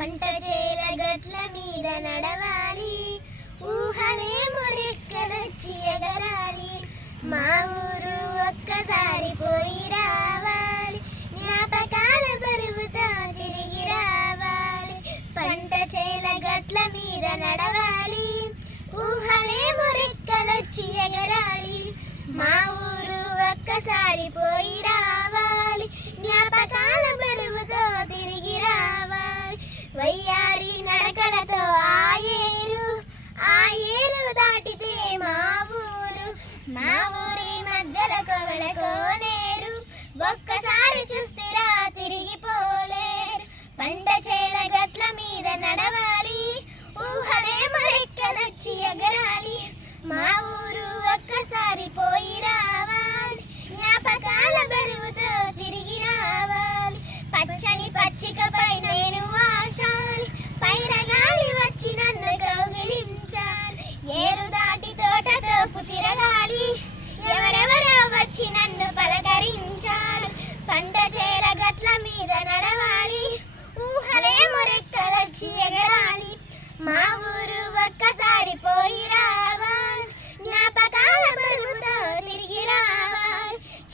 పంట చేల గట్ల మీద నడవాలి. ఊహలే మొరెక్కలొచ్చి ఎగరాలి. మా ఊరు ఒక్కసారి పోయి రావాలి. జ్ఞాపకాల బరువుతో తిరిగి రావాలి. పంట చేల గట్ల మీద నడవాలి. ఊహలే మొరెక్కలొచ్చి ఎగరాలి. మా ఊరు ఒక్కసారి పోయి ఒక్కసారి చూస్తే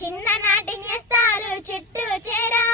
చిన్ననాటి స్నేహితాలు చుట్టూ చేరా